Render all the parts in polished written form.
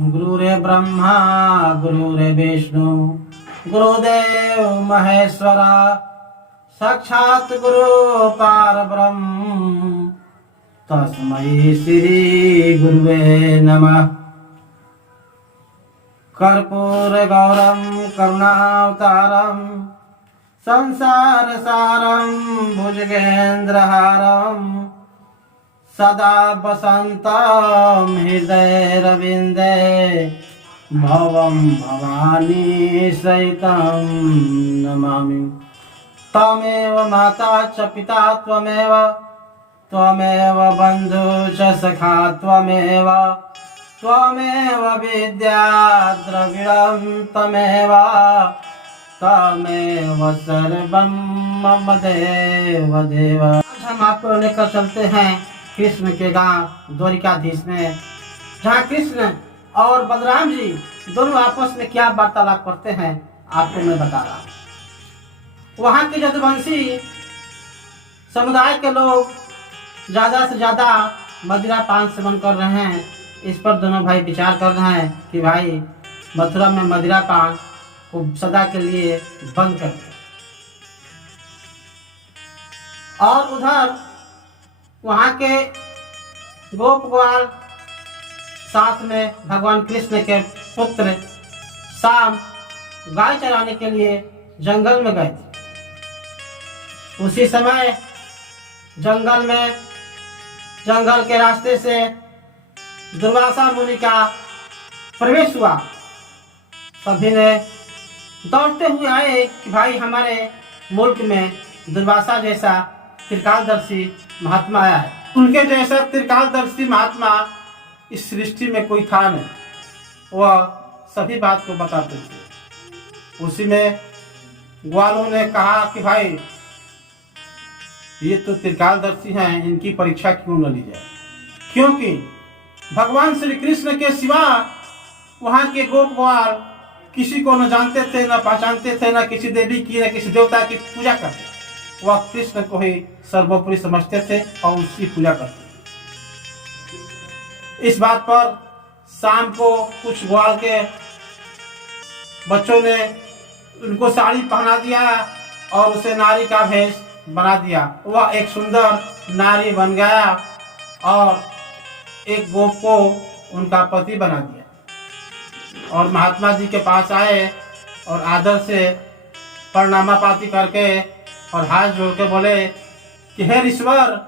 गुरुरे ब्रह्मा गुरुरे विष्णु गुरुदेव महेश्वरा साक्षात गुरु परब्रह्म तस्मै श्री गुरुवे नमः। कर्पूर गौरम करुणावतारम संसार सारम भुजगेन्द्रहारम सदा वसन्तं हृदय रविन्दे भवं भवानी सहितं नमामि। त्वमेव माता च पिता त्वमेव त्वमेव बन्धु च सखा त्वमेव त्वमेव विद्या द्रविणं त्वमेव त्वमेव सर्वं मम देव देव। आज हम आपको लेकर चलते हैं कृष्ण के गांव द्वारिकाधीश में, जहाँ कृष्ण और बलराम जी दोनों आपस में क्या वार्तालाप करते हैं आपको मैं बता रहा हूँ। वहाँ के यदुवंशी समुदाय के लोग ज़्यादा से ज़्यादा मदिरा पान सेवन कर रहे हैं। इस पर दोनों भाई विचार कर रहे हैं कि भाई मथुरा में मदिरा पान को सदा के लिए बंद कर दे। और उधर वहाँ के गोप ग्वाल साथ में भगवान कृष्ण के पुत्र शाम गाय चराने के लिए जंगल में गए थे। उसी समय जंगल के रास्ते से दुर्वासा मुनि का प्रवेश हुआ। सभी ने दौड़ते हुए आए कि भाई हमारे मुल्क में दुर्वासा जैसा त्रिकालदर्शी महात्मा आया है। उनके जैसा त्रिकालदर्शी महात्मा इस सृष्टि में कोई था नहीं। वह सभी बात को बताते थे। उसी में ग्वालों ने कहा कि भाई ये तो त्रिकालदर्शी हैं, इनकी परीक्षा क्यों न ली जाए, क्योंकि भगवान श्री कृष्ण के सिवा वहाँ के गोप ग्वाल किसी को न जानते थे, न पहचानते थे, न किसी देवी की न किसी देवता की पूजा करते। वह कृष्ण को ही सर्वोपरि समझते थे और उसकी पूजा करते थे। इस बात पर शाम को कुछ ग्वाल के बच्चों ने उनको साड़ी पहना दिया और उसे नारी का भेष बना दिया। वह एक सुंदर नारी बन गया और एक गोप को उनका पति बना दिया। और महात्मा जी के पास आए और आदर से प्रणामा पाती करके और हाथ जोड़ के बोले कि हे ईश्वर,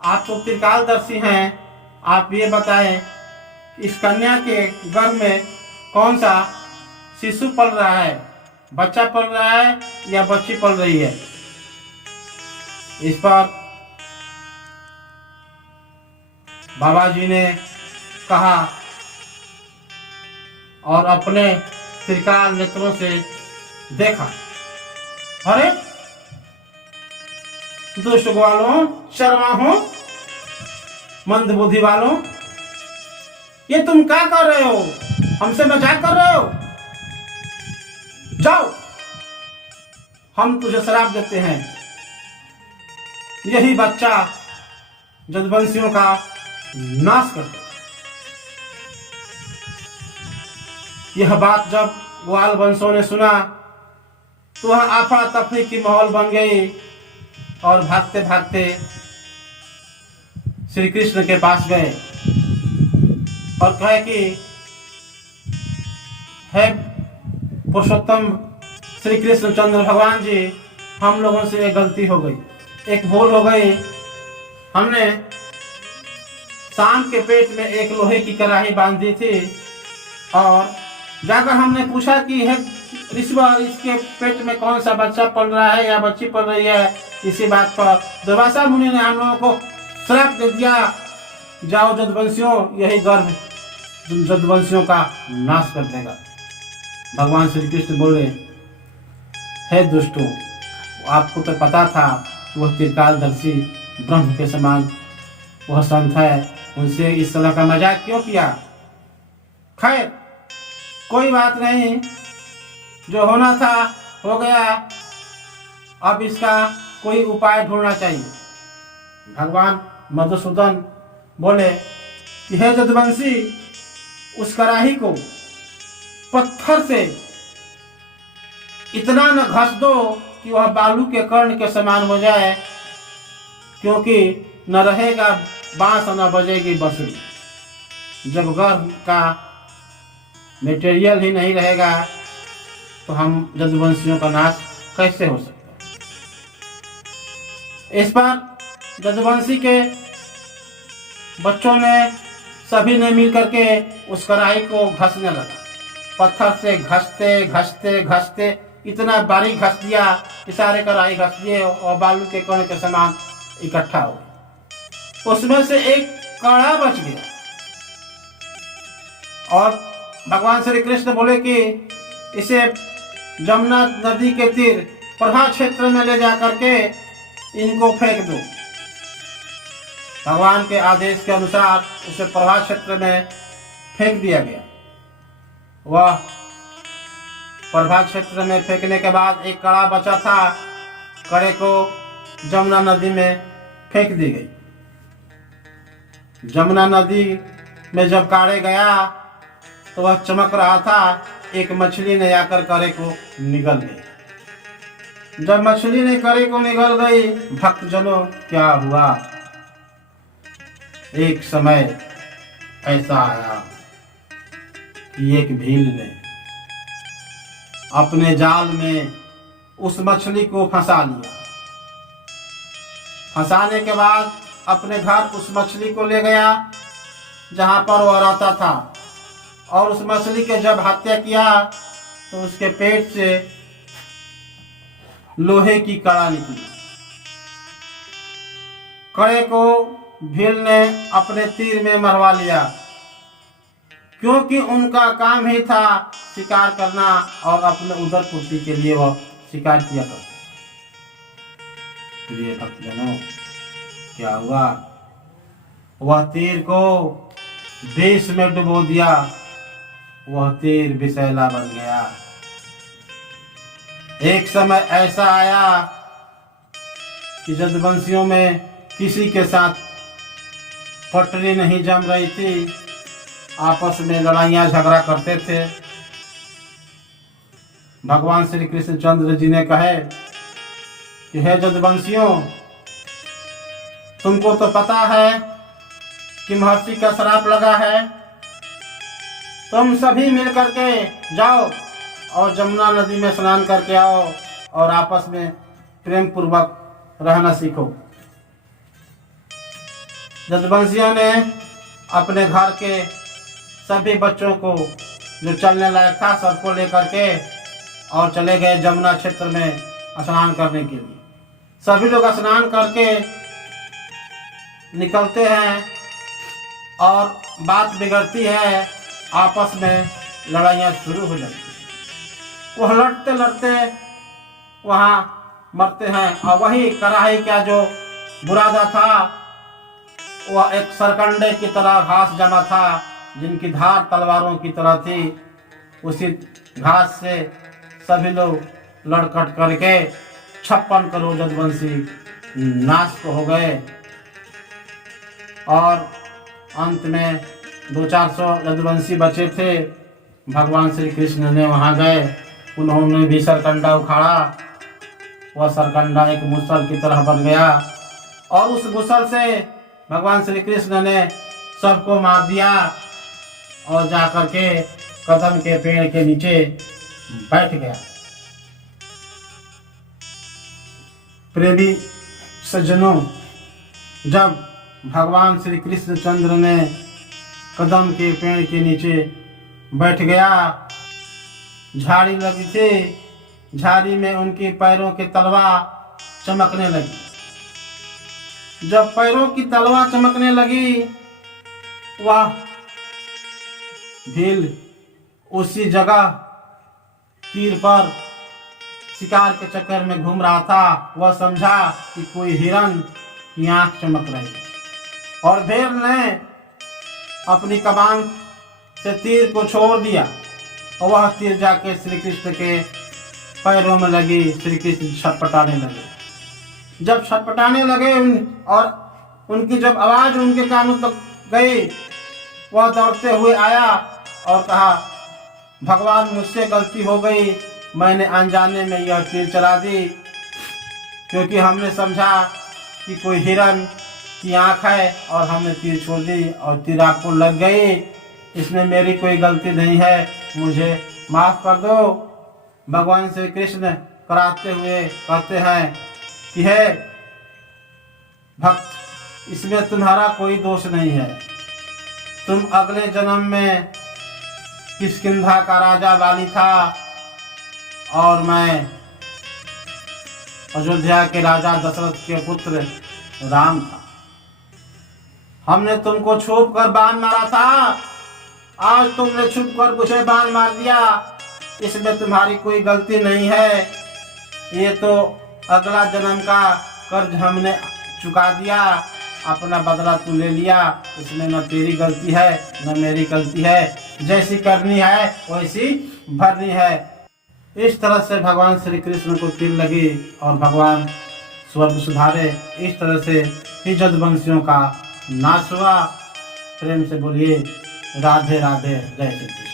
आप तो त्रिकालदर्शी हैं, आप ये बताएं इस कन्या के गर्भ में कौन सा शिशु पल रहा है, बच्चा पल रहा है या बच्ची पल रही है। इस पर बाबा जी ने कहा और अपने त्रिकाल नेत्रों से देखा, अरे दुष्ट ग्वालों, शर्माओं, मंद बुद्धि वालों, ये तुम क्या कर रहे हो? हमसे मजाक कर रहे हो? जाओ, हम तुझे श्राप देते हैं। यही बच्चा यदुवंशियों का नाश कर दे। यह बात जब ग्वाल वंशों ने सुना तो वह आफा तफरी की माहौल बन गई और भागते भागते श्री कृष्ण के पास गए और कहे कि हे पुरुषोत्तम श्री कृष्ण चंद्र भगवान जी, हम लोगों से एक गलती हो गई, एक भूल हो गई। हमने शाम के पेट में एक लोहे की कड़ाही बांध दी थी और जाकर हमने पूछा कि है ईश्वर, इसके पेट में कौन सा बच्चा पल रहा है या बच्ची पल रही है। इसी बात पर दुर्वासा मुनि ने हम लोगों को श्राप दे दिया, जाओ यदुवंशियों, यही गर्भ यदुवंशियों का नाश कर देगा। भगवान श्री कृष्ण बोले, हे दुष्टों, आपको तो पता था वह त्रिकालदर्शी ब्रह्म के समान वह संत है, उनसे इस तरह का मजाक क्यों किया। खैर कोई बात नहीं, जो होना था हो गया, अब इसका कोई उपाय ढूंढना चाहिए। भगवान मधुसूदन बोले कि हे यदुवंशी, उस कराही को पत्थर से इतना न घस दो कि वह बालू के कर्ण के समान हो जाए, क्योंकि न रहेगा बांस न बजेगी बंसुरी। जब गर्भ का मटेरियल ही नहीं रहेगा तो हम जदुवंशियों का नाश कैसे हो सकता है। इस पर जदुवंशी के बच्चों ने सभी ने मिल करके उस कढ़ाई को घसने लगा। पत्थर से घसते घसते घसते इतना बारीक घस दिया कि सारे कढ़ाई घस दिए और बालू के कण के समान इकट्ठा हो गए। उसमें से एक कड़ा बच गया और भगवान श्री कृष्ण बोले कि इसे जमुना नदी के तीर प्रभा क्षेत्र में ले जा करके इनको फेंक दो। भगवान के आदेश के अनुसार उसे प्रभा क्षेत्र में फेंक दिया गया। वह प्रभा क्षेत्र में फेंकने के बाद एक कड़ा बचा था, कड़े को जमुना नदी में फेंक दी गई। जमुना नदी में जब काढ़े गया तो वह चमक रहा था। एक मछली ने आकर कड़े को निगल गई। जब मछली ने कड़े को निगल गई, भक्तजनों क्या हुआ? एक समय ऐसा आया कि एक भील ने अपने जाल में उस मछली को फंसा लिया। फंसाने के बाद अपने घर उस मछली को ले गया जहां पर वह रहता था, और उस मछली के जब हत्या किया तो उसके पेट से लोहे की कड़ा निकली। कड़े को भील ने अपने तीर में मरवा लिया, क्योंकि उनका काम ही था शिकार करना और अपने उदर पूर्ति के लिए वह शिकार किया करते। प्रिय भक्तजनों, क्या हुआ? वह तीर को विष में डुबो दिया। वह तीर विषैला बन गया। एक समय ऐसा आया कि जदुवंशियों में किसी के साथ पटरी नहीं जम रही थी, आपस में लड़ाइयाँ झगड़ा करते थे। भगवान श्री कृष्णचंद्र जी ने कहे कि हे जदुवंशियों, तुमको तो पता है कि महर्षि का श्राप लगा है। तुम सभी मिल करके जाओ और जमुना नदी में स्नान करके आओ और आपस में प्रेम पूर्वक रहना सीखो। जदुवंशियों ने अपने घर के सभी बच्चों को, जो चलने लायक था, सबको लेकर के और चले गए जमुना क्षेत्र में स्नान करने के लिए। सभी लोग स्नान करके निकलते हैं और बात बिगड़ती है, आपस में लड़ाइयाँ शुरू हो जाती हैं। वह लड़ते लड़ते वहाँ मरते हैं। और वही कराही का जो बुरादा था, वह एक सरकंडे की तरह घास जमा था, जिनकी धार तलवारों की तरह थी। उसी घास से सभी लोग लड़कट करके 56 करोड़ जदुवंशी नाश हो गए। और अंत में 200-400 जदुवंशी बचे थे। भगवान श्री कृष्ण ने वहाँ गए, उन्होंने भी सरकंडा उखाड़ा। वह सरकंडा एक मुसल की तरह बन गया और उस मुसल से भगवान श्री कृष्ण ने सबको मार दिया और जाकर के कदम के पेड़ के नीचे बैठ गया। प्रेमी सज्जनों, जब भगवान श्री कृष्णचंद्र ने कदम के पेड़ के नीचे बैठ गया, झाड़ी लगी थी, झाड़ी में उनके पैरों की तलवा चमकने लगी। जब पैरों की तलवा चमकने लगी, वह भील उसी जगह तीर पर शिकार के चक्कर में घूम रहा था। वह समझा कि कोई हिरन की आंख चमक रही, और भील ने अपनी कमान से तीर को छोड़ दिया और वह तीर जाके श्री कृष्ण के पैरों में लगी। श्री कृष्ण छटपटाने लगे। जब छटपटाने लगे और उनकी जब आवाज उनके कानों तक गई, वह दौड़ते हुए आया और कहा, भगवान मुझसे गलती हो गई, मैंने अनजाने में यह तीर चला दी, क्योंकि हमने समझा कि कोई हिरन की आँख है और हमने तीर छोड़ दी और तीर आपको लग गई। इसमें मेरी कोई गलती नहीं है, मुझे माफ़ कर दो। भगवान श्री कृष्ण कराते हुए कहते हैं कि हे भक्त, इसमें तुम्हारा कोई दोष नहीं है। तुम अगले जन्म में किष्किंधा का राजा वाली था और मैं अयोध्या के राजा दशरथ के पुत्र राम था। हमने तुमको छुप कर बाण मारा था, आज तुमने छुप कर मुझे बाण मार दिया। इसमें तुम्हारी कोई गलती नहीं है। ये तो अगला जन्म का कर्ज हमने चुका दिया, अपना बदला तू ले लिया। इसमें न तेरी गलती है न मेरी गलती है, जैसी करनी है वैसी भरनी है। इस तरह से भगवान श्री कृष्ण को तीर लगी और भगवान स्वर्ग सुधारे। इस तरह से ही जदवंशियों का नाश हुआ। प्रेम से बोलिए राधे राधे, जय श्री कृष्ण।